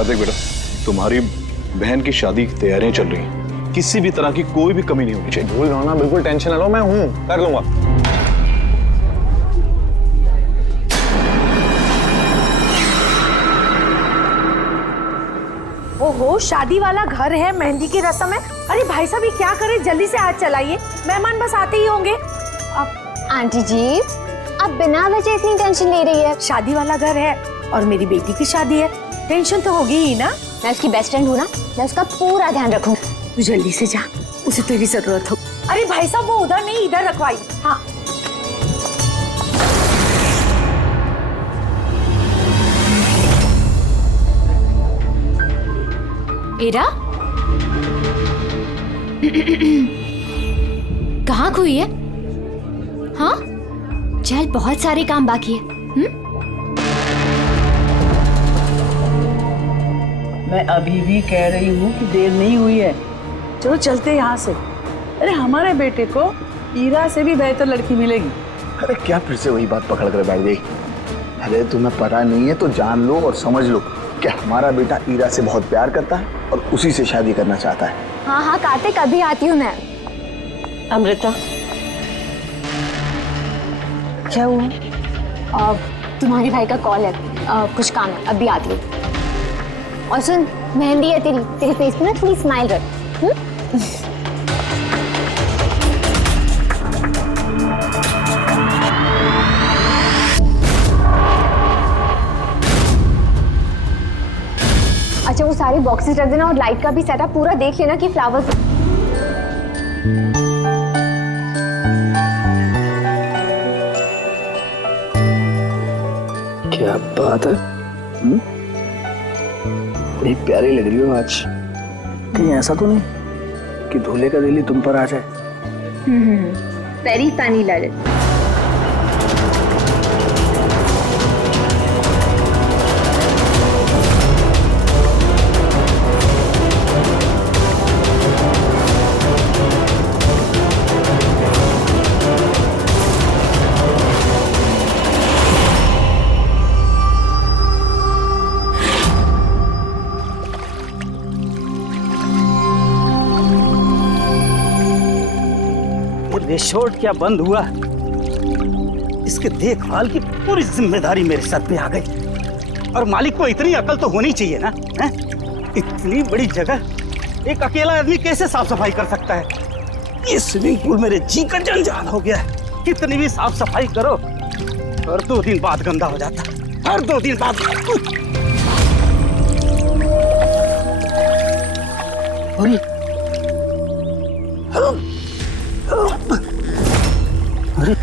कार्तिक बेटा, तुम्हारी बहन की शादी की तैयारियां चल रही हैं, किसी भी तरह की कोई भी कमी नहीं होनी चाहिए। भूल रहा ना, बिल्कुल टेंशन ना लो, मैं हूँ, कर लूंगा। ओहो, शादी वाला घर है, मेहंदी की रस्म है। अरे भाई साहब ये क्या करे, जल्दी से हाथ चलाइए, मेहमान बस आते ही होंगे। अब आंटी जी, आप बिना वजह इतनी टेंशन ले रही है? शादी वाला घर है और मेरी बेटी की शादी है, टेंशन तो होगी ही ना। मैं उसकी बेस्ट फ्रेंड हूँ ना, मैं उसका पूरा ध्यान रखूंगी। तू जल्दी से जा, उसे तेरी जरूरत हो। अरे भाई साहब वो उधर नहीं इधर रखवाई। हाँ एरा कहाँ खोई है? हाँ चल, बहुत सारे काम बाकी है। मैं अभी भी कह रही हूँ कि देर नहीं हुई है, चलो चलते यहाँ से। अरे हमारे बेटे को ईरा से भी बेहतर लड़की मिलेगी। अरे क्या फिर से वही बात पकड़ कर बैठ गई? अरे तुम्हें पता नहीं है तो जान लो और समझ लो कि हमारा बेटा ईरा से बहुत प्यार करता है और उसी से शादी करना चाहता है। हाँ हाँ कार्तिक, अभी आती हूँ मैं। अमृता क्या हुआ? तुम्हारे भाई का कॉल है, कुछ काम है, अभी आती हूँ। और सुन, मेहंदी है तेरे फेस पे ना, थोड़ी स्माइल रख। अच्छा वो सारे बॉक्सेस रख देना और लाइट का भी सेटअप पूरा देख लेना कि फ्लावर्स। क्या बात है, बड़ी प्यारी लग रही हो आज। कहीं ऐसा तो नहीं कि दूल्हे का दिल ही तुम पर आ जाए? वेरी फनी लड़की। रिसोर्ट क्या बंद हुआ, इसके देखभाल की पूरी जिम्मेदारी मेरे सर पे आ गई। और मालिक को इतनी अकल तो होनी चाहिए ना, है? इतनी बड़ी जगह एक अकेला आदमी कैसे साफ सफाई कर सकता है? ये स्विमिंग पूल मेरे जी का जंजाल हो गया है। कितनी भी साफ सफाई करो, हर 2 दिन बाद गंदा हो जाता है, हर 2 दिन बाद। अरे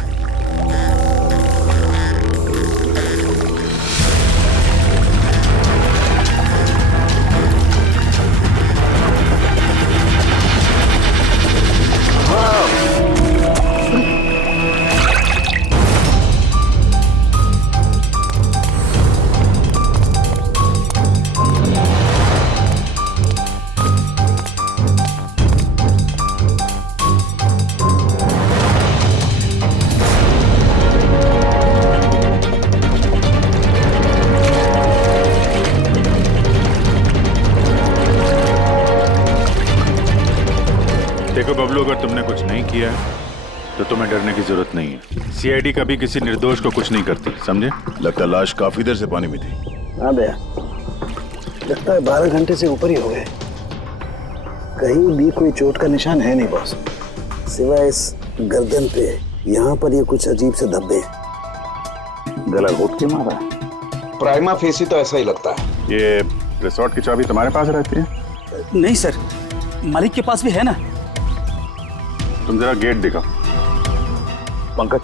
देखो बबलू, अगर तुमने कुछ नहीं किया तो तुम्हें डरने की जरूरत नहीं है। सीआईडी कभी किसी निर्दोष को कुछ नहीं करती, समझे? लगता है लाश काफी देर से पानी में थी। हाँ भैया, लगता है 12 घंटे से ऊपर ही हो गए। कहीं भी कोई चोट का निशान है नहीं बॉस, सिवाय इस गर्दन पे। यहाँ पर ये कुछ अजीब से धब्बे, गला घोट के मारा। प्राइमा फेसी तो ऐसा ही लगता है। ये रिसोर्ट की चाबी तुम्हारे पास रहती है? नहीं सर, मालिक के पास भी है ना। तुम जरा गेट दिखाओ। पंकज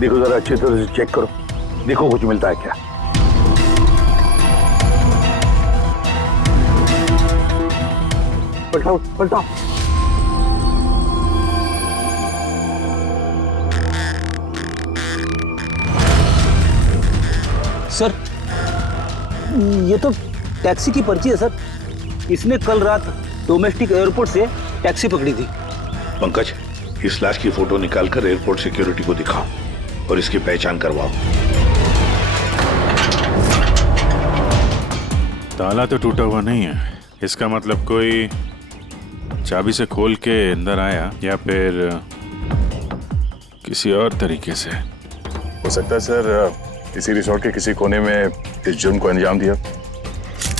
देखो जरा अच्छी तरह से चेक करो, देखो कुछ मिलता है क्या। पलटाओ पलटाओ। सर ये तो टैक्सी की पर्ची है सर। इसने कल रात डोमेस्टिक एयरपोर्ट से टैक्सी पकड़ी थी। पंकज, इस लाश की फोटो निकालकर एयरपोर्ट सिक्योरिटी को दिखाओ और इसकी पहचान करवाओ। ताला तो टूटा हुआ नहीं है, इसका मतलब कोई चाबी से खोल के अंदर आया या फिर किसी और तरीके से। हो सकता है सर किसी रिसोर्ट के किसी कोने में इस जुर्म को अंजाम दिया,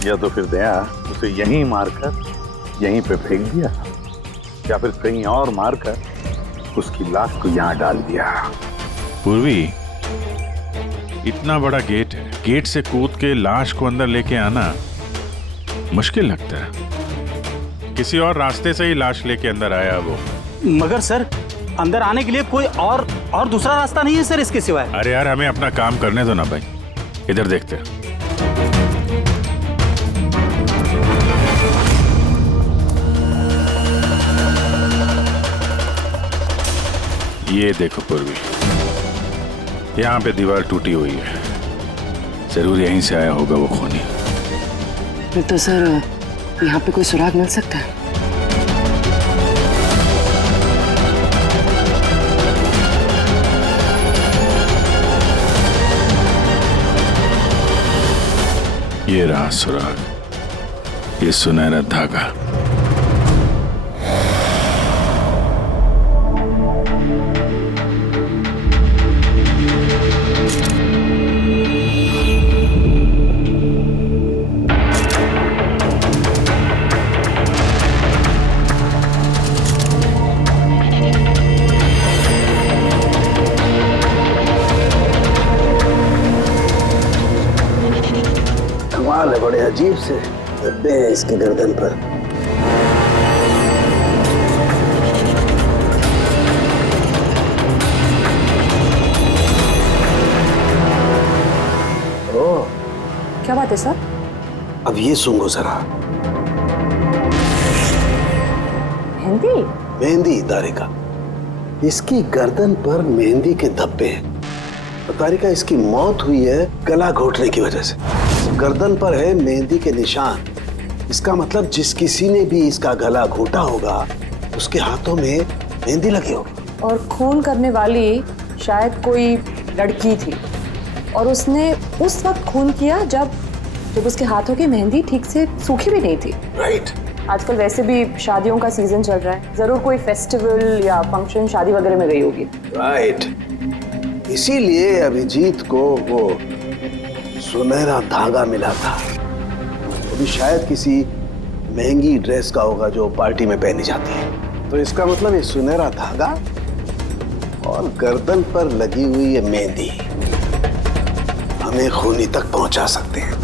या तो फिर दया उसे यहीं मारकर यहीं पे फेंक दिया, या फिर कहीं और मारकर उसकी लाश को यहाँ डाल दिया। पूर्वी, इतना बड़ा गेट है, गेट से कूद के लाश को अंदर लेके आना मुश्किल लगता है। किसी और रास्ते से ही लाश लेके अंदर आया वो। मगर सर, अंदर आने के लिए कोई और दूसरा रास्ता नहीं है सर इसके सिवाय। अरे यार, हमें अपना काम करने दो ना भाई, इधर देखते हैं। ये देखो पूर्वी, यहाँ पे दीवार टूटी हुई है, जरूर यहीं से आया होगा वो खूनी। तो सर यहाँ पे कोई सुराग मिल सकता है? ये रहा सुराग, ये सुनहरा धागा। कमाल है, बड़े अजीब से धब्बे हैं इसकी गर्दन पर। ओह, क्या बात है सर? अब ये सुनो जरा। मेहंदी? मेहंदी तारिका, इसकी गर्दन पर मेहंदी के धब्बे हैं। तारिका, इसकी मौत हुई है गला घोटने की वजह से। गर्दन पर है मेहंदी के निशान, इसका मतलब जिस किसी ने भी इसका गला घोटा होगा उसके हाथों में मेहंदी लगी होगी। और खून करने वाली शायद कोई लड़की थी और उसने उस वक्त खून किया जब उसके हाथों की मेहंदी ठीक से सूखी भी नहीं थी। राइट। आजकल वैसे भी शादियों का सीजन चल रहा है, जरूर कोई फेस्टिवल या फंक्शन शादी वगैरह में गई होगी। राइट, इसीलिए अभिजीत को वो सुनहरा धागा मिला था। वो भी शायद किसी महंगी ड्रेस का होगा जो पार्टी में पहनी जाती है। तो इसका मतलब ये सुनहरा धागा और गर्दन पर लगी हुई ये मेहंदी हमें खूनी तक पहुंचा सकते हैं।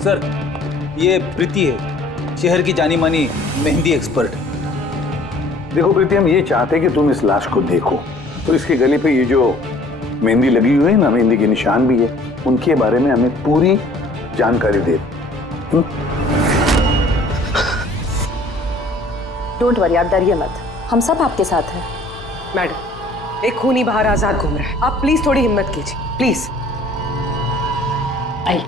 सर, ये प्रीति है, शहर की जानी मानी मेहंदी एक्सपर्ट। देखो प्रीति, हम ये चाहते हैं कि तुम इस लाश को देखो, तो इसके गले पे ये जो मेहंदी लगी हुई है ना, मेहंदी के निशान भी है, उनके बारे में हमें पूरी जानकारी दे। डोंट वरी, आप डरिए मत, हम सब आपके साथ हैं। मैडम, एक खूनी बाहर आजाद घूम रहा है, आप प्लीज थोड़ी हिम्मत कीजिए, प्लीज। आई।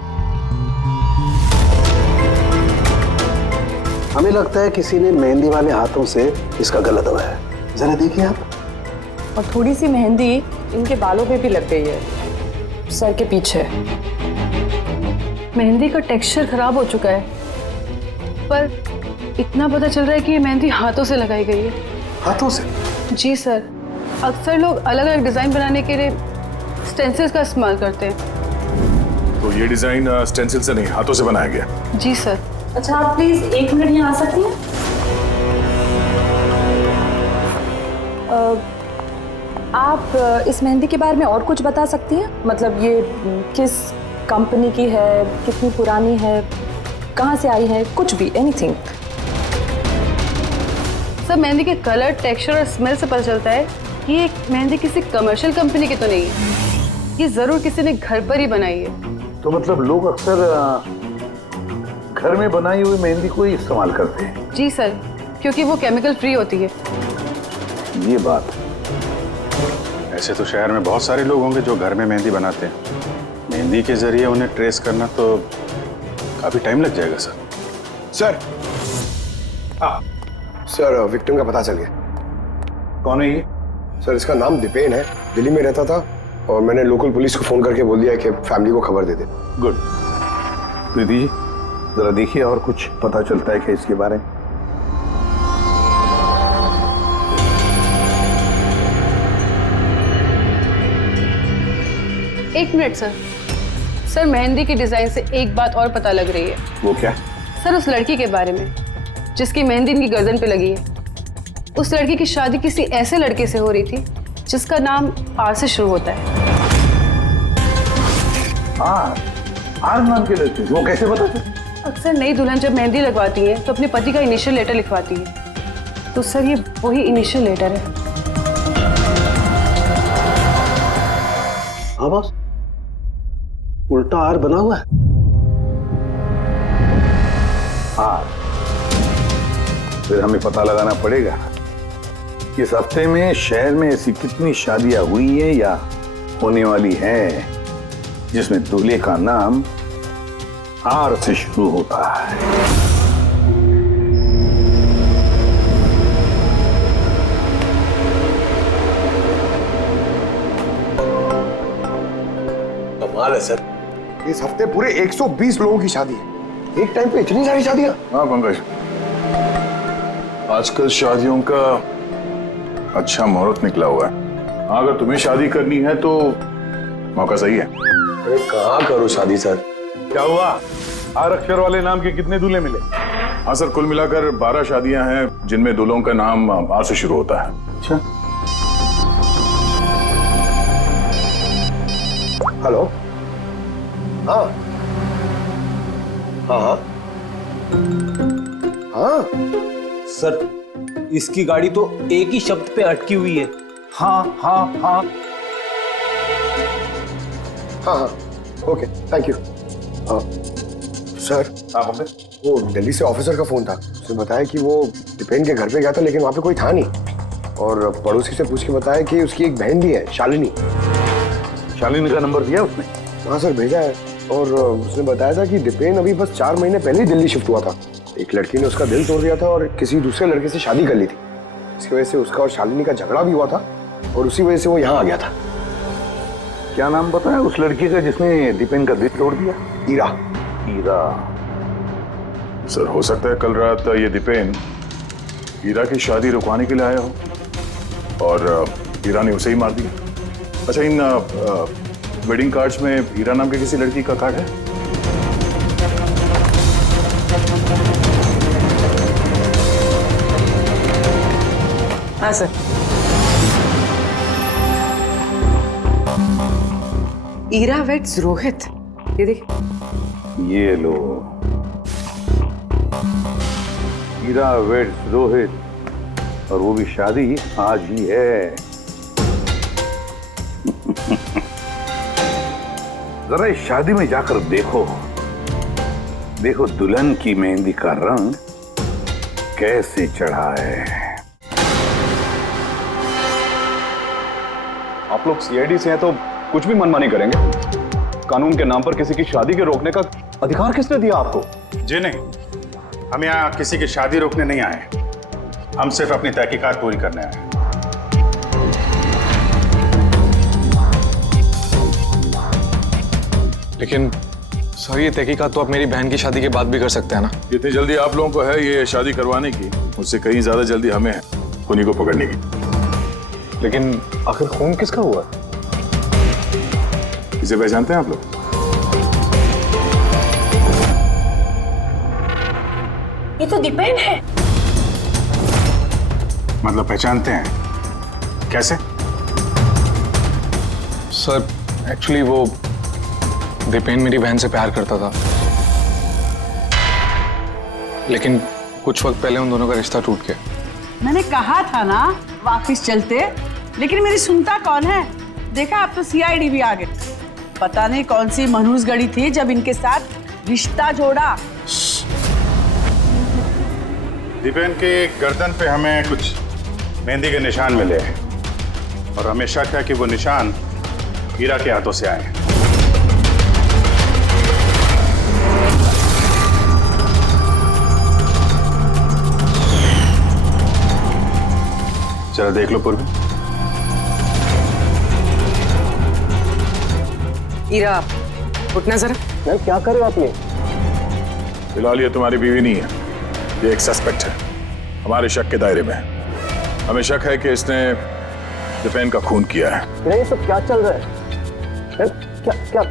हमें लगता है किसी ने मेहंदी वाले हाथों से इसका गला दबाया है, जरा देखिए आप। और थोड़ी सी मेहंदी इनके बालों पे भी लग गई है, सर के पीछे। मेहंदी का टेक्सचर खराब हो चुका है, पर इतना पता चल रहा है कि ये मेहंदी हाथों से लगाई गई है। हाथों से? जी सर, अक्सर लोग अलग अलग डिजाइन बनाने के लिए स्टेंसिल्स का इस्तेमाल करते हैं। तो ये डिजाइन स्टेंसिल से नहीं, हाथों से बनाया गया। जी सर। अच्छा, आप प्लीज 1 मिनट यहाँ आ सकती हैं? आप इस मेहंदी के बारे में और कुछ बता सकती हैं? मतलब ये किस कंपनी की है, कितनी पुरानी है, कहाँ से आई है, कुछ भी, एनीथिंग। सर, मेहंदी के कलर, टेक्सचर और स्मेल से पता चलता है कि ये मेहंदी किसी कमर्शियल कंपनी की तो नहीं है, ये जरूर किसी ने घर पर ही बनाई है। तो मतलब लोग अक्सर घर में बनाई हुई मेहंदी को ही इस्तेमाल करते हैं? जी सर, क्योंकि वो केमिकल फ्री होती है। ये बात। ऐसे तो शहर में बहुत सारे लोग होंगे जो घर में मेहंदी बनाते हैं, मेहंदी के जरिए उन्हें ट्रेस करना तो काफी टाइम लग जाएगा सर। सर, सर विक्टिम का पता चल गया। कौन है ये? सर, इसका नाम दीपेन है, दिल्ली में रहता था, और मैंने लोकल पुलिस को फोन करके बोल दिया है कि फैमिली को खबर दे दे। गुड। प्रीति जी जरा देखिए और कुछ पता चलता है क्या इसके बारे में? एक मिनट सर। सर मेहंदी की डिजाइन से एक बात और पता लग रही है। वो क्या? सर उस लड़की के बारे में जिसकी मेहंदी इनकी गर्दन पे लगी है, उस लड़की की शादी किसी ऐसे लड़के से हो रही थी जिसका नाम आर से शुरू होता है। आर नाम के लड़के? वो कैसे पता चला? अक्सर नई दुल्हन जब मेहंदी लगवाती है तो अपने पति का इनिशियल लेटर लिखवाती है, तो सर ये वही इनिशियल लेटर है। हाँ बॉस, उल्टा आर बना हुआ है। हाँ, फिर हमें पता लगाना पड़ेगा कि इस हफ्ते में शहर में ऐसी कितनी शादियां हुई हैं या होने वाली हैं जिसमें दूल्हे का नाम आर से शुरू होता है। कमाल है सर, इस हफ्ते पूरे 120 लोगों की शादी है। एक टाइम पे इतनी सारी शादियां? हाँ पंकज, आजकल शादियों का अच्छा मुहूर्त निकला हुआ है। हाँ, अगर तुम्हें शादी करनी है तो मौका सही है। अरे कहाँ करूँ शादी सर? क्या हुआ? आर अक्षर वाले नाम के कितने दूल्हे मिले? हाँ सर, कुल मिलाकर 12 शादियां हैं जिनमें दूल्हों का नाम आर से शुरू होता है। अच्छा। हेलो। हाँ हाँ हाँ हाँ सर इसकी गाड़ी तो एक ही शब्द पे अटकी हुई है। हाँ हाँ हाँ हाँ हाँ ओके थैंक यू। सर वो दिल्ली से ऑफिसर का फोन था, उसने बताया कि वो दीपेन के घर पे गया था लेकिन वहाँ पे कोई था नहीं, और पड़ोसी से पूछ के बताया कि उसकी एक बहन भी है शालिनी। शालिनी का नंबर दिया उसने? हाँ सर भेजा है, और उसने बताया था कि दीपेन अभी बस 4 महीने पहले ही दिल्ली शिफ्ट हुआ था। एक लड़की ने उसका दिल तोड़ दिया था और किसी दूसरे लड़के से शादी कर ली थी। इसकी वजह से उसका और शालिनी का झगड़ा भी हुआ था और उसी वजह से वो यहाँ आ गया था। क्या नाम बताया उस लड़की का जिसने दीपेन का दिल तोड़ दिया? ईरा। ईरा। सर हो सकता है कल रात ये दीपेन हीरा की शादी रुकवाने के लिए आया हो और हीरा ने उसे ही मार दिया। अच्छा, इन वेडिंग कार्ड्स में हीरा नाम की किसी लड़की का कार्ड है? हाँ सर। ईरा वेट्स रोहित, ये देख। ये लो, हीरा वेड्स रोहित, और वो भी शादी आज ही है। जरा इस शादी में जाकर देखो, देखो दुल्हन की मेहंदी का रंग कैसे चढ़ा है। आप लोग सीआईडी से हैं तो कुछ भी मनमानी करेंगे? कानून के नाम पर किसी की शादी के रोकने का अधिकार किसने दिया आपको? जी नहीं, हम यहाँ किसी की शादी रोकने नहीं आए, हम सिर्फ अपनी तहकीकात पूरी करने आए। लेकिन सर ये तहकीकात तो आप मेरी बहन की शादी के बाद भी कर सकते हैं ना? जितनी जल्दी आप लोगों को है ये शादी करवाने की, उससे कहीं ज्यादा जल्दी हमें है खूनी को पकड़ने की। लेकिन आखिर खून किसका हुआ? इसे पहचानते हैं आप लोग? ये तो दीपेन है। मतलब पहचानते हैं? कैसे? सर एक्चुअली वो दीपेन मेरी बहन से प्यार करता था, लेकिन कुछ वक्त पहले उन दोनों का रिश्ता टूट गया। मैंने कहा था ना वापस चलते, लेकिन मेरी सुनता कौन है? देखा अब तो सीआईडी भी आ गए। पता नहीं कौन सी मनहूस गड़ी थी जब इनके साथ रिश्ता जोड़ा। दीपेन के गर्दन पे हमें कुछ मेहंदी के निशान मिले हैं और हमें शक है कि वो निशान हीरा के हाथों से आए हैं। जरा देख लो पूर्वी। ईरा, उठना जरा। मैम क्या कर रहे हो आप ये? फिलहाल ये तुम्हारी बीवी नहीं है, ये एक सस्पेक्ट है, हमारे शक के दायरे में है। हमें शक है कि इसने दीपेन का खून किया है। ये सब क्या चल रहा है? क्या क्या?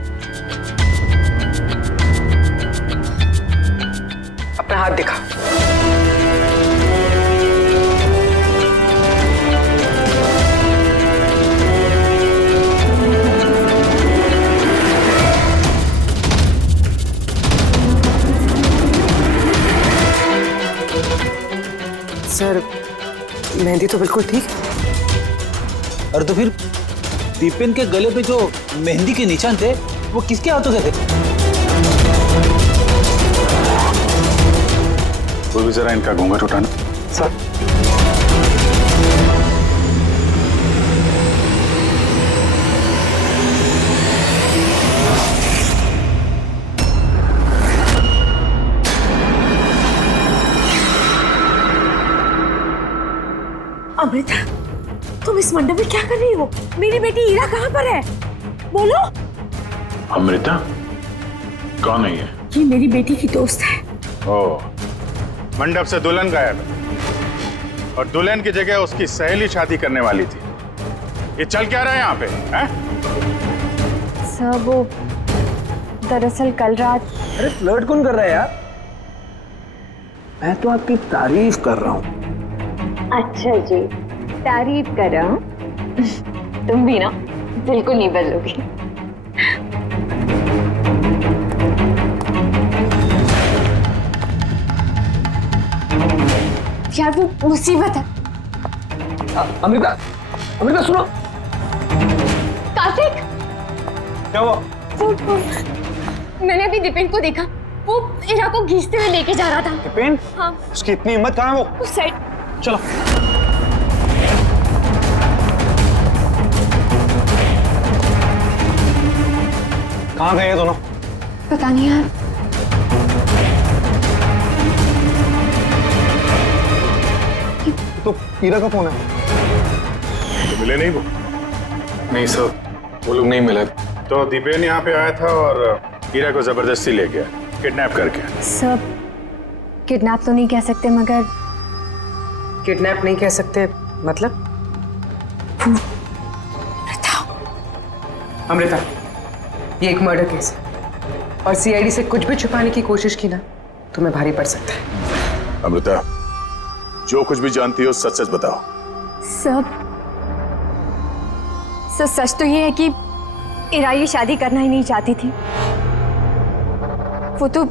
अपना हाथ दिखा। सर, मेहंदी तो बिल्कुल ठीक है। और तो फिर दीपेन के गले पे जो मेहंदी के निशान थे वो किसके हाथों के थे? वो भी जरा इनका घूंघट उठाना। सर अमृता, तुम इस मंडप में क्या कर रही हो? मेरी बेटी ईरा कहाँ पर है? बोलो। अमृता कौन है ये? ये मेरी बेटी की दोस्त है। ओ, मंडप से दुल्हन गायब है और दुल्हन की जगह उसकी सहेली शादी करने वाली थी। ये चल क्या रहा है यहाँ पे? हैं? सर वो दरअसल कल रात। अरे फ्लर्ट कौन कर रहा है यार? मैं तो आपकी तारीफ कर रहा हूँ। अच्छा जी, तारीफ कर रहा हूँ। तुम भी ना बिल्कुल नहीं बदलोगी। यार वो मुसीबत है। अमृता, अमृता सुनो। कार्तिक, क्या हुआ? वो मैंने अभी दीपेन को देखा, वो ईरा को घींचते हुए लेके जा रहा था। दीपेन? हाँ। उसकी इतनी हिम्मत कहाँ है वो? उस साइड। चलो। कहाँ गए ये दोनों? पता नहीं यार। तो ईरा का फोन है। तो मिले नहीं वो? नहीं सर, वो लोग नहीं मिले। तो दीपेन यहाँ पे आया था और ईरा को जबरदस्ती ले गया, किडनैप करके। सब किडनैप तो नहीं कह सकते, मगर किडनैप नहीं कह सकते मतलब? अमृता, ये एक मर्डर केस है और सीआईडी से कुछ भी छुपाने की कोशिश की ना, तुम्हें भारी पड़ सकता है। अमृता, जो कुछ भी जानती हो सच सच बताओ। सब सच तो ये है कि ईरा ये शादी करना ही नहीं चाहती थी। वो तो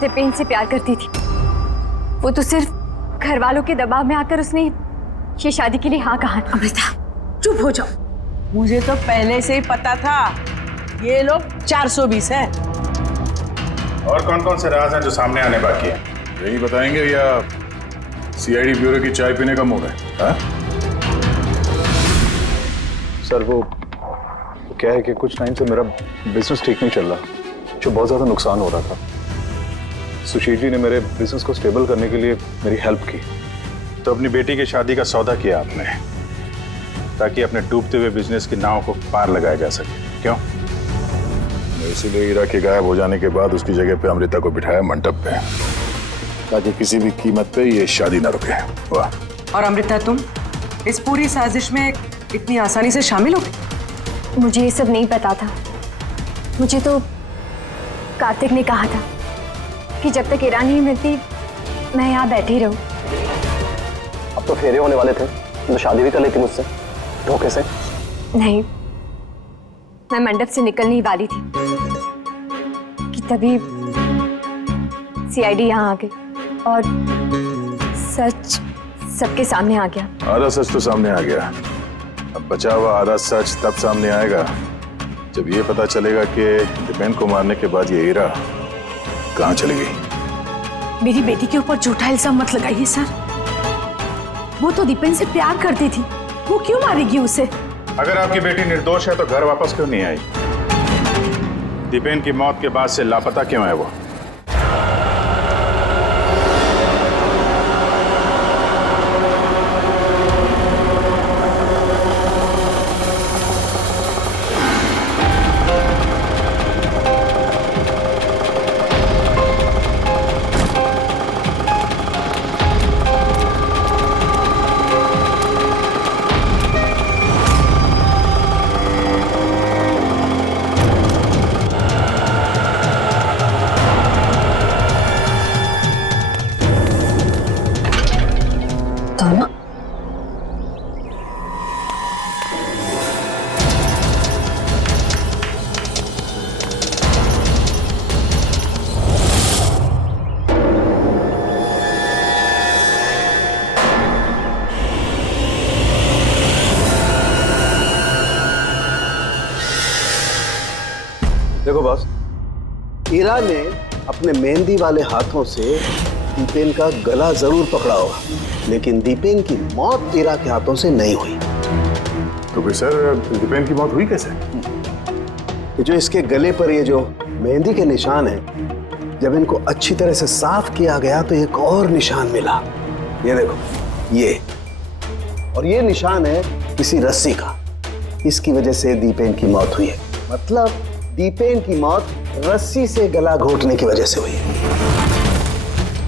दीपेन से प्यार करती थी। वो तो सिर्फ घर वालों के दबाव में आकर उसने ये शादी के लिए हाँ कहा। अमृता चुप हो जाओ। मुझे तो पहले से ही पता था ये लोग 420 है। और कौन कौन से राज हैं जो सामने आने बाकी हैं? यही बताएंगे या सीआईडी ब्यूरो की चाय पीने का मूड है? हाँ? सर वो क्या है कि कुछ टाइम से मेरा बिजनेस ठीक नहीं चल रहा, जो बहुत ज़्यादा नुकसान हो रहा था। सुशील जी ने मेरे बिजनेस को स्टेबल करने के लिए मेरी हेल्प की। तो अपनी बेटी की शादी का सौदा किया आपने ताकि अपने डूबते हुए बिजनेस की नाव को पार लगाया जा सके, क्यों? इसीलिए ईरा के गायब हो जाने के बाद उसकी जगह पे अमृता को बिठाया मंडप पे, ताकि किसी भी कीमत पे ये शादी ना रुके। वाह। और अमृता, तुम इस पूरी साजिश में इतनी आसानी से शामिल हो गई? मुझे ये सब नहीं पता था। मुझे तो कार्तिक ने कहा था कि जब तक ईरा नहीं मिलती मैं यहाँ बैठी रहूं। अब तो फेरे होने वाले थे, तो शादी भी कर लेती मुझसे धोखे से। नहीं, मैं मंडप से निकलने ही वाली थी कि तभी सीआईडी यहाँ आ गई और सच सबके सामने आ गया। आधा सच तो सामने आ गया, अब बचा हुआ आधा सच तब सामने आएगा जब ये पता चलेगा कि दीपेन को मारने के बाद ये ईरा कहाँ चली गई। मेरी बेटी के ऊपर झूठा इल्जाम मत लगाइए सर। वो तो दीपेन से प्यार करती थी, वो क्यों मारेगी उसे? अगर आपकी बेटी निर्दोष है तो घर वापस क्यों नहीं आई? दीपेन की मौत के बाद से लापता क्यों है वो? देखो बॉस, ईरा ने अपने मेहंदी वाले हाथों से दीपेन का गला जरूर पकड़ा होगा, लेकिन दीपेन की मौत ईरा के हाथों से नहीं हुई। तो फिर सर दीपेन की मौत हुई कैसे? ये जो इसके गले पर ये जो मेहंदी के निशान हैं, जब इनको अच्छी तरह से साफ किया गया तो एक और निशान मिला। ये देखो, ये और ये निशान है किसी रस्सी का। इसकी वजह से दीपेन की मौत हुई है। मतलब दीपेन की मौत रस्सी से गला घोटने की वजह से हुई है।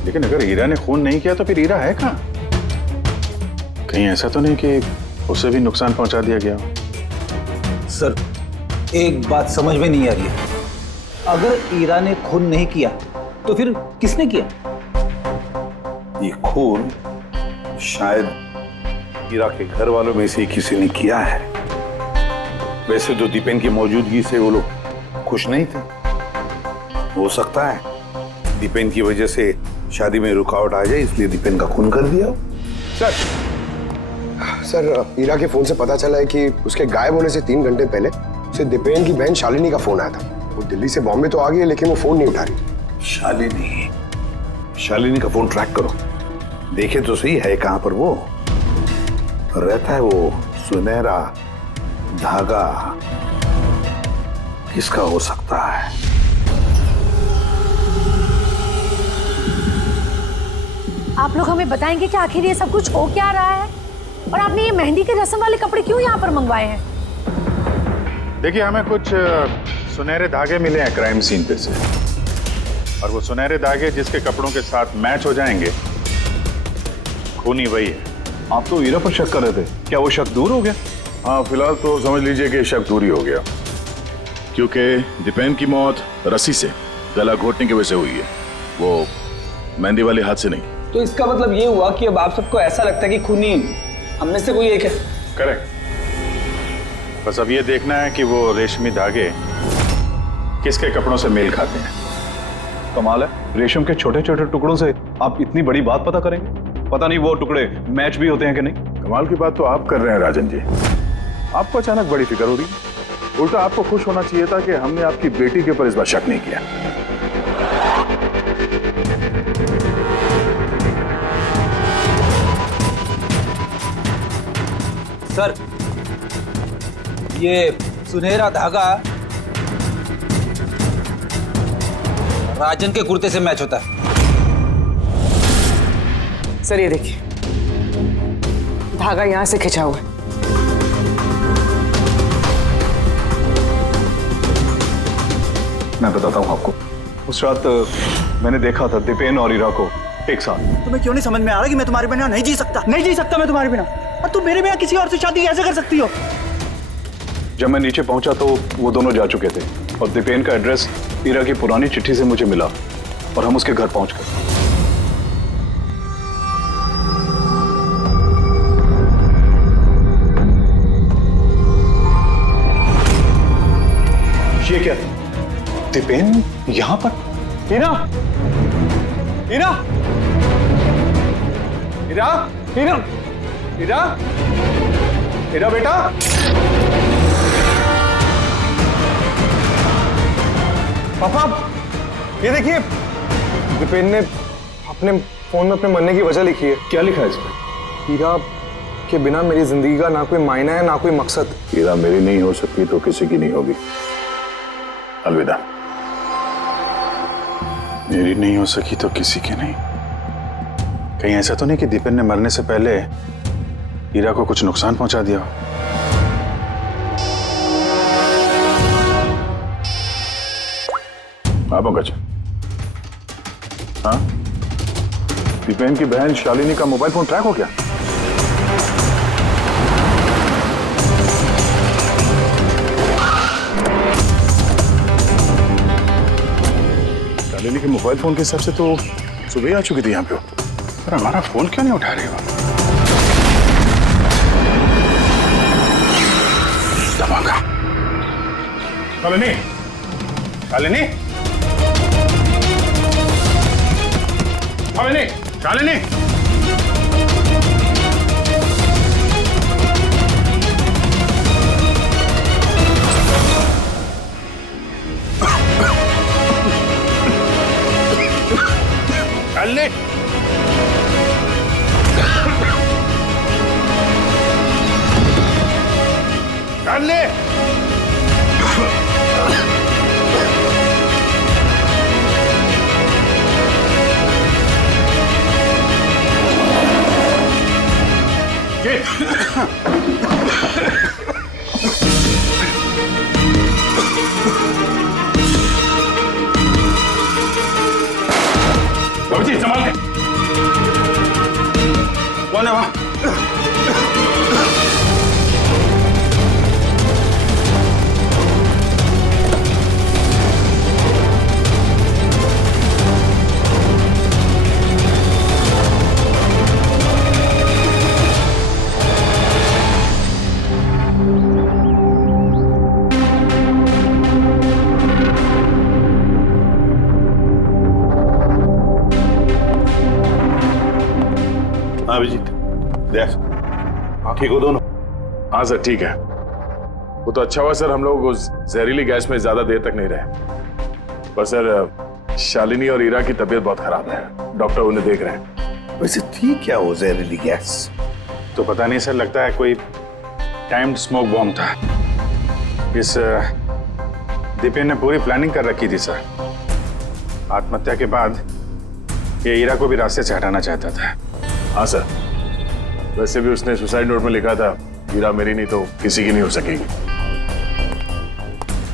लेकिन अगर हीरा ने खून नहीं किया तो फिर हीरा है कहाँ? कहीं ऐसा तो नहीं कि उसे भी नुकसान पहुंचा दिया गया हो? सर एक बात समझ में नहीं आ रही है, अगर ईरा ने खून नहीं किया तो फिर किसने किया? ये खून शायद हीरा के घर वालों में से किसी ने किया है। वैसे तो दीपेन की मौजूदगी से वो लोग खुश नहीं थे। हो सकता है दीपेन की वजह से शादी में रुकावट आ जाए, इसलिए दीपेन का खून कर दिया। सर ईरा के फोन से पता चला है कि उसके गायब होने से 3 घंटे पहले उसे दीपेन की बहन शालिनी का फोन आया था। वो दिल्ली से बॉम्बे तो आ गई है, लेकिन वो फोन नहीं उठा रही। शालिनी का फोन ट्रैक करो, देखे तो सही है कहां पर वो रहता है। वो सुनहरा धागा किसका हो सकता है? आप लोग हमें बताएंगे कि आखिर ये सब कुछ हो क्या रहा है, और आपने ये मेहंदी के रस्म वाले कपड़े क्यों यहाँ पर मंगवाए हैं? देखिए, हमें कुछ सुनहरे धागे मिले हैं क्राइम सीन पे से, और वो सुनहरे धागे जिसके कपड़ों के साथ मैच हो जाएंगे, खूनी वही है। आप तो हीरा पर शक कर रहे थे, क्या वो शक दूर हो गया? हाँ, फिलहाल तो समझ लीजिए कि शक दूर ही हो गया, क्योंकि दीपेन की मौत रस्सी से गला घोटने की वजह से हुई है, वो मेहंदी वाले हाथ से नहीं। तो इसका मतलब ये हुआ कि अब आप सबको ऐसा लगता है कि खूनी हम में से कोई एक है? करेक्ट। बस अब ये देखना है कि वो रेशमी धागे किसके कपड़ों से मेल खाते हैं। कमाल है, रेशम के छोटे छोटे टुकड़ों से आप इतनी बड़ी बात पता करेंगे? पता नहीं वो टुकड़े मैच भी होते हैं कि नहीं। कमाल की बात तो आप कर रहे हैं राजन जी, आपको अचानक बड़ी फिक्र हो रही है। उल्टा आपको खुश होना चाहिए था कि हमने आपकी बेटी के ऊपर इस बार शक नहीं किया। सर ये सुनहरा धागा राजन के कुर्ते से मैच होता है। सर ये देखिए, धागा यहां से खिंचा हुआ है। मैं बताता हूँ आपको, उस रात मैंने देखा था दीपेन और हीरा को एक साथ। तुम्हें क्यों नहीं समझ में आ रहा कि मैं तुम्हारे बिना नहीं जी सकता? नहीं जी सकता मैं तुम्हारे बिना, और तुम मेरे बिना किसी और से शादी कैसे कर सकती हो? जब मैं नीचे पहुंचा तो वो दोनों जा चुके थे, और दीपेन का एड्रेस हीरा की पुरानी चिट्ठी से मुझे मिला, और हम उसके घर पहुंच गए। ये क्या, दीपेन यहां पर? हीरा, हीरा, हीरा, हीरा, हीरा, हीरा बेटा। पापा, ये देखिए, दीपेन ने अपने फोन में अपने मरने की वजह लिखी है। क्या लिखा है इसमें? हीरा के बिना मेरी जिंदगी का ना कोई मायना है, ना कोई मकसद। हीरा मेरी नहीं हो सकती तो किसी की नहीं होगी। अलविदा। मेरी नहीं हो सकी तो किसी की नहीं। कहीं ऐसा तो नहीं कि दीपेन ने मरने से पहले हीरा को कुछ नुकसान पहुंचा दिया हो? हाँ पंकज, हाँ, दीपेन की बहन शालिनी का मोबाइल फोन ट्रैक हो गया? शालिनी के मोबाइल फोन के हिसाब से तो सुबह ही आ चुकी थी यहाँ पे, पर हमारा फोन क्यों नहीं उठा रही हो? धमाका। शालिनी, शालिनी, शालिनी, शालिनी। निकाल ले। बाबूजी संभाल के। कौन है वहां? अभिजीत, देख, ठीक हो दोनों? हाँ सर ठीक है। वो तो अच्छा हुआ सर हम लोग उस जहरीली गैस में ज्यादा देर तक नहीं रहे। पर सर शालिनी और ईरा की तबीयत बहुत खराब है, डॉक्टर उन्हें देख रहे हैं। वैसे थी क्या वो जहरीली गैस? तो पता नहीं सर, लगता है कोई टाइम्ड स्मोक बॉम्ब था। इस दीपेन ने पूरी प्लानिंग कर रखी थी सर। आत्महत्या के बाद ये ईरा को भी रास्ते से हटाना चाहता था। हाँ सर, वैसे भी उसने सुसाइड नोट में लिखा था हीरा मेरी नहीं तो किसी की नहीं हो सकेगी।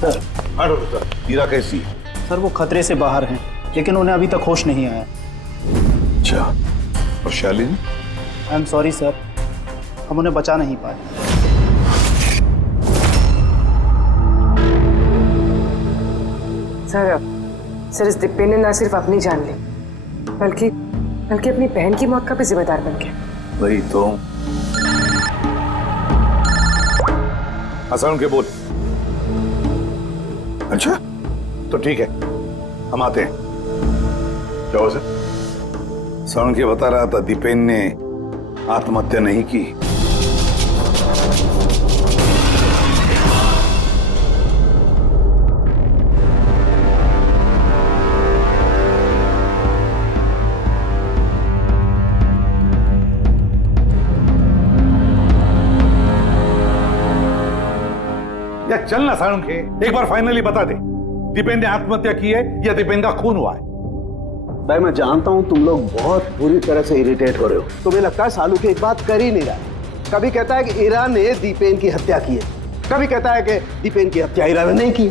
सर, हीरा कैसी है? सर वो खतरे से बाहर हैं, लेकिन उन्हें अभी तक होश नहीं आया। अच्छा, और Shalini? I am sorry sir, हम उन्हें बचा नहीं पाए। सर इस दीपेन ने न सिर्फ अपनी जान ली बल्कि अपनी बहन की मौत का भी जिम्मेदार बन गया। वही तो। हसन के बोल। अच्छा तो ठीक है, हम आते हैं। क्या हो सर? सरण के बता रहा था दीपेन ने आत्महत्या नहीं की। या चल ना सारुण के, एक बार फाइनली बता दे, दीपेन ने आत्महत्या की है या दीपेन का खून हुआ है? भाई मैं जानता हूं तुम लोग बहुत बुरी तरह से इरिटेट हो रहे हो। तुम्हें लगता है सालू की एक बात कर ही नहीं रहा है। कभी कहता है कि ईरा ने दीपेन की हत्या की है, कभी कहता है कि दीपेन की हत्या ईरा ने नहीं की,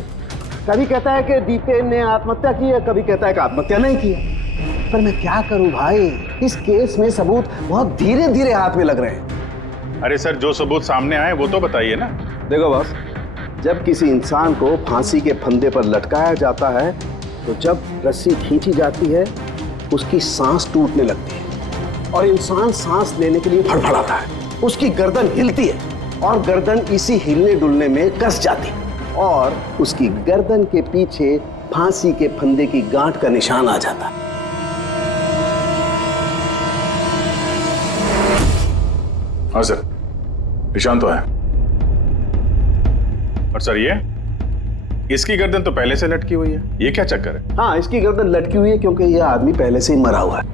कभी कहता है कि दीपेन ने आत्महत्या की है, कभी कहता है कि आत्महत्या नहीं की है। पर मैं क्या करूं भाई, इस केस में सबूत बहुत धीरे धीरे हाथ में लग रहे हैं। अरे सर, जो सबूत सामने आए वो तो बताइए ना। देखो बॉस, जब किसी इंसान को फांसी के फंदे पर लटकाया जाता है तो जब रस्सी खींची जाती है उसकी सांस टूटने लगती है और इंसान सांस लेने के लिए फड़फड़ाता है। उसकी गर्दन हिलती है और गर्दन इसी हिलने डुलने में कस जाती है और उसकी गर्दन के पीछे फांसी के फंदे की गांठ का निशान आ जाता है। हाँ सर, निशान तो है। और सर ये इसकी गर्दन तो पहले से लटकी हुई है, ये क्या चक्कर है? हाँ, इसकी गर्दन लटकी हुई है क्योंकि यह आदमी पहले से ही मरा हुआ है।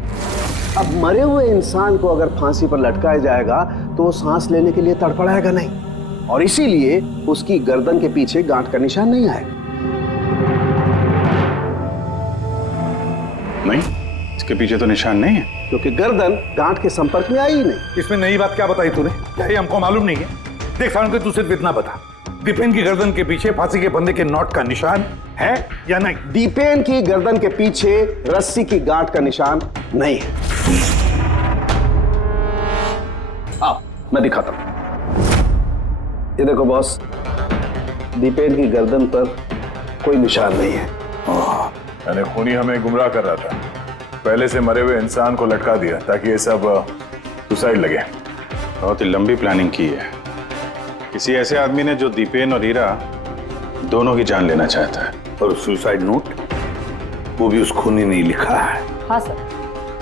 अब मरे हुए इंसान को अगर फांसी पर लटकाया जाएगा तो वो सांस लेने के लिए तड़फड़ाएगा नहीं और इसीलिए उसकी गर्दन के पीछे गांठ का निशान नहीं आएगा। नहीं, इसके पीछे तो निशान नहीं है क्योंकि गर्दन गांठ के संपर्क में आई ही नहीं। इसमें नई बात क्या बताई तूने? क्या ये हमको मालूम नहीं है? देख सारुण के, तू सिर्फ इतना बता, दीपेन की गर्दन के पीछे फांसी के फंदे के नॉट का निशान है या नहीं? दीपेन की गर्दन के पीछे रस्सी की गांठ का निशान नहीं है। आप मैं दिखाता हूं। ये देखो बॉस, दीपेन की गर्दन पर कोई निशान नहीं है। यानी खूनी हमें गुमराह कर रहा था, पहले से मरे हुए इंसान को लटका दिया ताकि ये सब सुसाइड लगे। बहुत ही लंबी प्लानिंग की है किसी ऐसे आदमी ने जो दीपेन और हीरा दोनों की जान लेना चाहता है। और सुसाइड नोट वो भी उस खूनी ने लिखा है। हाँ सर,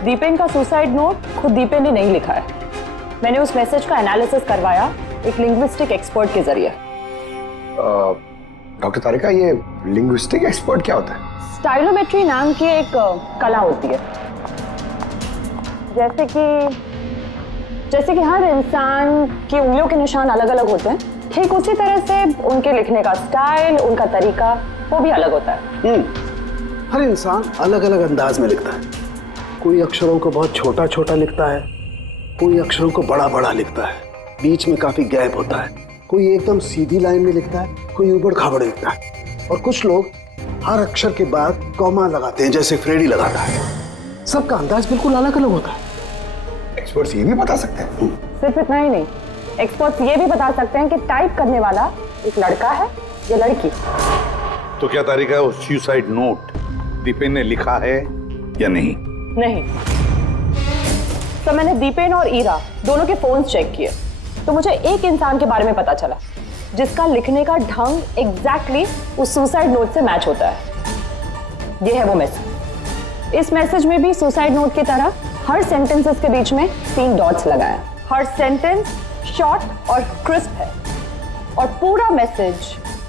दीपेन का सुसाइड नोट खुद दीपेन ने नहीं लिखा है। मैंने उस मैसेज का एनालिसिस करवाया एक लिंग्विस्टिक एक्सपर्ट के जरिए। डॉक्टर तारिका, ये लिंग्विस्टिक एक्सपर्ट क्या होता है? स्टाइलोमेट्री नाम की एक कला होती है। जैसे कि जैसे कि हर इंसान की उंगलियों के निशान अलग अलग होते हैं, ठीक उसी तरह से उनके लिखने का स्टाइल, उनका तरीका वो भी अलग होता है। हर इंसान अलग अलग अंदाज में लिखता है। कोई अक्षरों को बहुत छोटा छोटा लिखता है, कोई अक्षरों को बड़ा बड़ा लिखता है, बीच में काफी गैप होता है। कोई एकदम सीधी लाइन में लिखता है, कोई ऊबड़ खाबड़ लिखता है, और कुछ लोग हर अक्षर के बाद कॉमा लगाते हैं, जैसे फ्रेडी लगाता है। सबका अंदाज बिल्कुल अलग अलग होता है। एक्सपर्ट्स ये भी बता सकते हैं। सिर्फ इतना ही नहीं, एक्सपर्ट्स ये भी बता सकते हैं कि टाइप करने वाला एक लड़का है या लड़की। तो क्या तारीख है उस सुसाइड नोट दीपेन ने लिखा है या नहीं? नहीं। तो मैंने दीपेन और ईरा दोनों के फोन चेक किए, तो मुझे एक इंसान के बारे में पता चला जिसका लिखने का ढंग एग्जैक्टली उस सुसाइड नोट से मैच होता है। ये है वो मैसेज। इस मैसेज में भी सुसाइड नोट की तरह हर सेंटेंसेस के बीच में 3 डॉट्स लगाए। हर सेंटेंस शॉर्ट और क्रिस्प है, और पूरा मैसेज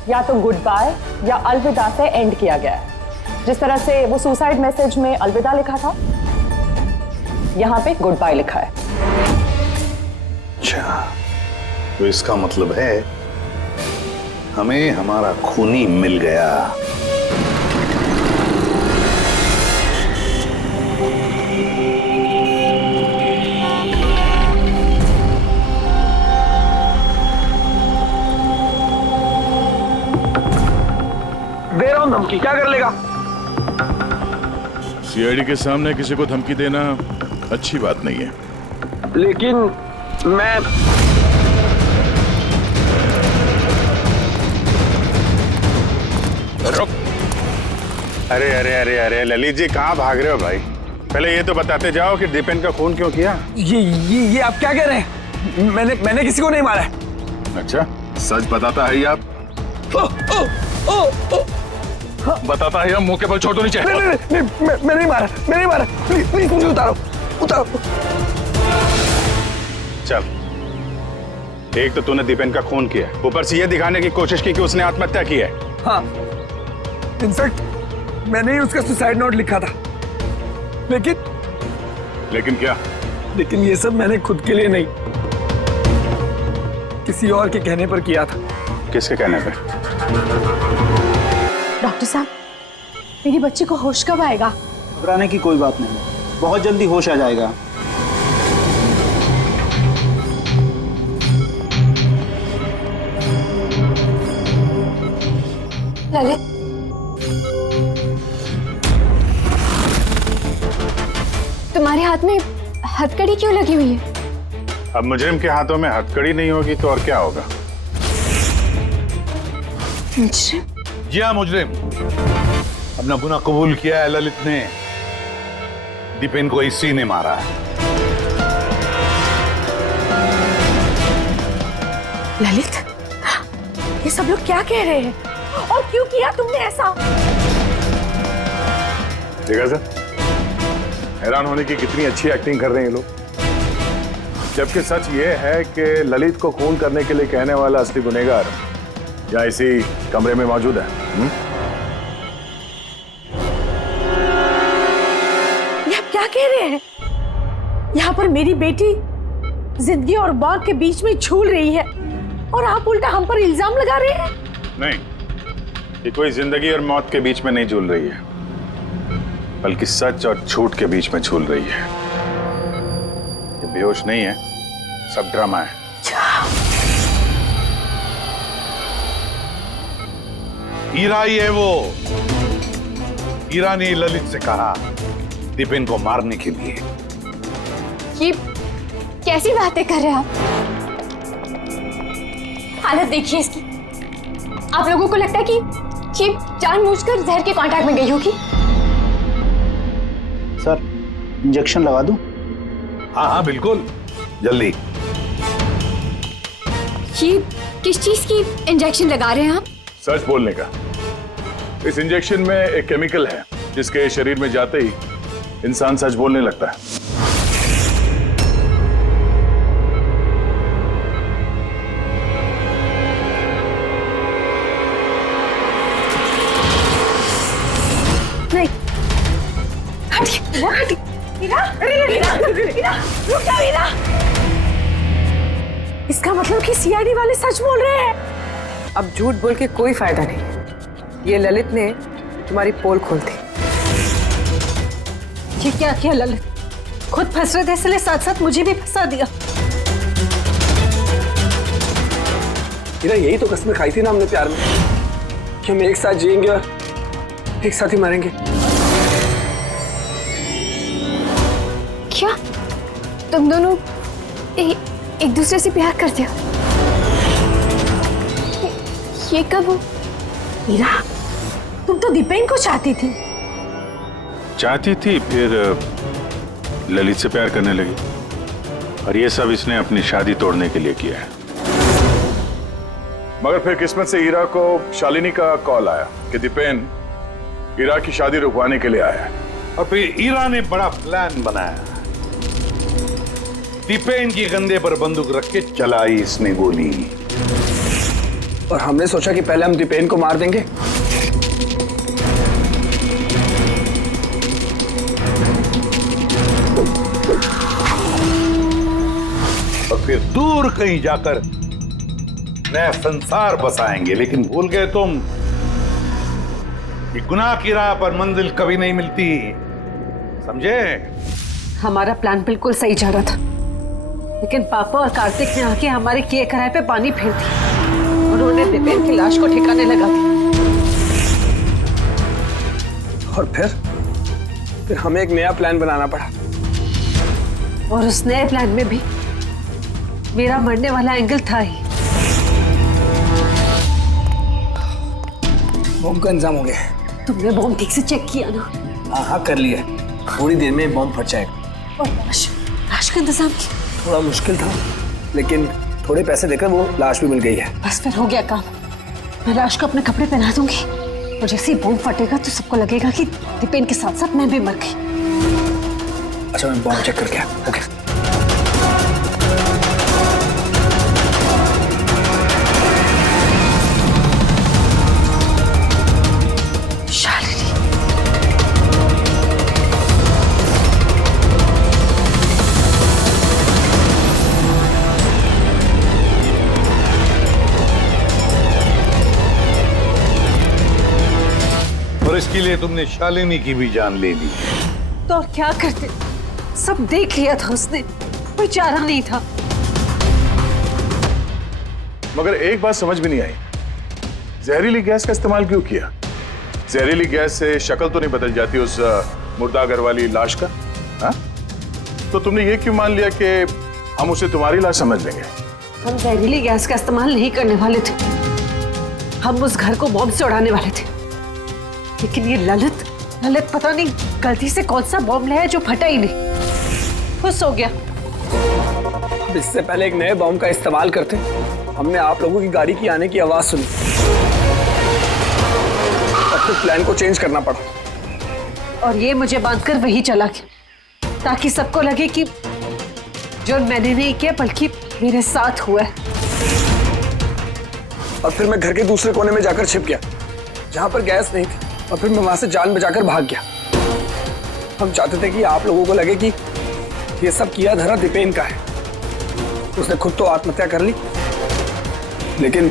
या तो गुड बाय या अलविदा से एंड किया गया है। जिस तरह से वो सुसाइड मैसेज में अलविदा लिखा था, यहां पे गुड बाय लिखा है। अच्छा, तो इसका मतलब है हमें हमारा खूनी मिल गया। दे रहा हूं धमकी, क्या कर लेगा? सीआईडी के सामने किसी को धमकी देना अच्छी बात नहीं है। लेकिन मैं रुक। अरे अरे अरे अरे ललित जी, कहाँ भाग रहे हो भाई? पहले ये तो बताते जाओ कि दीपेन का खून क्यों किया? ये आप क्या कह रहे हैं? मैंने किसी को नहीं मारा है। अच्छा, सच बताता है ये आप? बताता है, मुंह के बल छोड़ो नीचे। नहीं, मैं नहीं मारा, प्लीज मुझे उतारो। चल, एक तो तूने दीपेन का खून किया, ऊपर से ये दिखाने की कोशिश की कि उसने आत्महत्या की है। हाँ, इनफैक्ट मैंने ही उसका सुसाइड नोट लिखा था। लेकिन क्या? लेकिन ये सब मैंने खुद के लिए नहीं, किसी और के कहने पर किया था। किसके कहने पे? डॉक्टर साहब, मेरी बच्ची को होश कब आएगा? घबराने की कोई बात नहीं, बहुत जल्दी होश आ जाएगा। ललित, तुम्हारे हाथ में हथकड़ी क्यों लगी हुई है? अब मुजरिम के हाथों में हथकड़ी नहीं होगी तो और क्या होगा? मुजरिम? जी हाँ, मुजरिम। अपना गुनाह कबूल किया है ललित ने। दीपेन को इसी ने मारा है। ललित, ये सब लोग क्या कह रहे हैं और क्यों किया तुमने ऐसा? देखा सर, हैरान होने की कितनी अच्छी एक्टिंग कर रहे हैं ये लोग। जबकि सच ये है कि ललित को खून करने के लिए कहने वाला असली गुनहगार या इसी कमरे में मौजूद है। ये आप क्या कह रहे हैं? यहाँ पर मेरी बेटी जिंदगी और मौत के बीच में झूल रही है और आप उल्टा हम पर इल्जाम लगा रहे हैं। नहीं, ये कोई जिंदगी और मौत के बीच में नहीं झूल रही है, बल्कि सच और झूठ के बीच में झूल रही है। ये बेहोश नहीं है, सब ड्रामा है। हीरा ही है वो। हीरा ने ललित से कहा दीपेन को मारने के लिए। ये कैसी बातें कर रहे हैं आप? हालत देखिए इसकी। आप लोगों को लगता है कि ये जानबूझकर जहर के कांटेक्ट में गई होगी? सर, इंजेक्शन लगा दूं? हाँ हाँ बिल्कुल, जल्दी। ये किस चीज की इंजेक्शन लगा रहे हैं आप? सच बोलने का। इस इंजेक्शन में एक केमिकल है जिसके शरीर में जाते ही इंसान सच बोलने लगता है। नहीं, हटिए, हीरा, हीरा, रुक जाओ हीरा। इसका मतलब कि सीआईडी वाले सच बोल रहे हैं। अब झूठ बोल के कोई फायदा नहीं। ये ललित ने तुम्हारी पोल खोल दी। ये क्या किया ललित? खुद फंस रहे थे इसलिए साथ साथ मुझे भी फंसा दिया। हीरा, यही तो कसमें खाई थी ना हमने प्यार में कि हम एक साथ जिएंगे और एक साथ ही मरेंगे। क्या तुम दोनों एक दूसरे से प्यार करते हो? ये कब हो? हीरा, तुम तो दीपेन को चाहती थी। चाहती थी, फिर ललित से प्यार करने लगी। और ये सब इसने अपनी शादी तोड़ने के लिए किया है। मगर फिर किस्मत से हीरा को शालिनी का कॉल आया कि दीपेन हीरा की शादी रुकवाने के लिए आया है। और फिर हीरा ने बड़ा प्लान बनाया। दीपेन की कंधे पर बंदूक रख के चलाई इसने गोली। और हमने सोचा कि पहले हम दीपेन को मार देंगे, और फिर दूर कहीं जाकर नया संसार बसाएंगे। लेकिन भूल गए तुम कि गुनाह की राह पर मंजिल कभी नहीं मिलती, समझे? हमारा प्लान बिल्कुल सही जा रहा था, लेकिन पापा और कार्तिक ने आके हमारे किए कराए पे पानी फेर दिया। उन्होंने दीपेन की लाश को ठिकाने लगा दिया। और फिर हमें एक नया प्लान बनाना पड़ा। और उस नए प्लान में भी मेरा मरने वाला एंगल था ही। बॉम्ब का इंतजाम हो गया। तुमने बॉम्ब ठीक से चेक किया ना? हाँ कर लिया। थोड़ी देर में बॉम्ब फट जाएगा। और लाश का इंतजाम किया? थोड़ा मुश्किल था, लेकिन थोड़े पैसे देकर वो लाश भी मिल गई है। बस फिर हो गया काम। मैं लाश को अपने कपड़े पहना दूंगी और जैसे ही बॉम्ब फटेगा तो सबको लगेगा कि दीपेन के साथ साथ मैं भी मर गई। अच्छा, मैं बॉम्ब चेक करके आया। ओके। और इसके लिए तुमने शालिनी की भी जान ले ली। तो और क्या करते? सब देख लिया था उसने, कोई चारा नहीं था। मगर एक बात समझ में नहीं आई, जहरीली गैस का इस्तेमाल क्यों किया? जहरीली गैस से शक्ल तो नहीं बदल जाती उस मुर्दागर वाली लाश का? हा? तो तुमने ये क्यों मान लिया कि हम उसे तुम्हारी लाश समझ लेंगे? हम जहरीली गैस का इस्तेमाल नहीं करने वाले थे। हम उस घर को बॉम्ब से उड़ाने वाले थे। लेकिन ये ललित पता नहीं गलती से कौन सा बॉम्ब लाया जो फटा ही नहीं। खुश हो गया। अब इससे पहले एक नए बॉम्ब का इस्तेमाल करते, हमने आप लोगों की गाड़ी की आने की आवाज सुनी। अब तो प्लान को चेंज करना पड़ा। और ये मुझे बांधकर वही चला गया ताकि सबको लगे कि जो मैंने नहीं किया बल्कि मेरे साथ हुआ है। और फिर मैं घर के दूसरे कोने में जाकर छिप गया जहां पर गैस नहीं थी, और फिर मैं वहां से जान बचाकर भाग गया। हम चाहते थे कि आप लोगों को लगे कि ये सब किया धरा दीपेन का है। उसने खुद तो आत्महत्या कर ली, लेकिन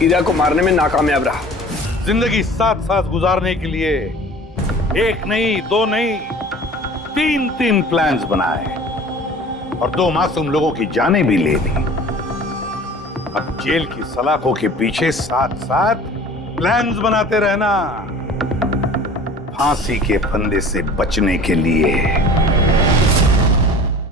हीरा को मारने में नाकामयाब रहा। जिंदगी साथ साथ गुजारने के लिए एक नहीं, दो नहीं, तीन प्लान्स बनाए और 2 मासूम लोगों की जानें भी ले ली। अब जेल की सलाखों के पीछे साथ साथ प्लान्स बनाते रहना, फांसी के फंदे से बचने के लिए।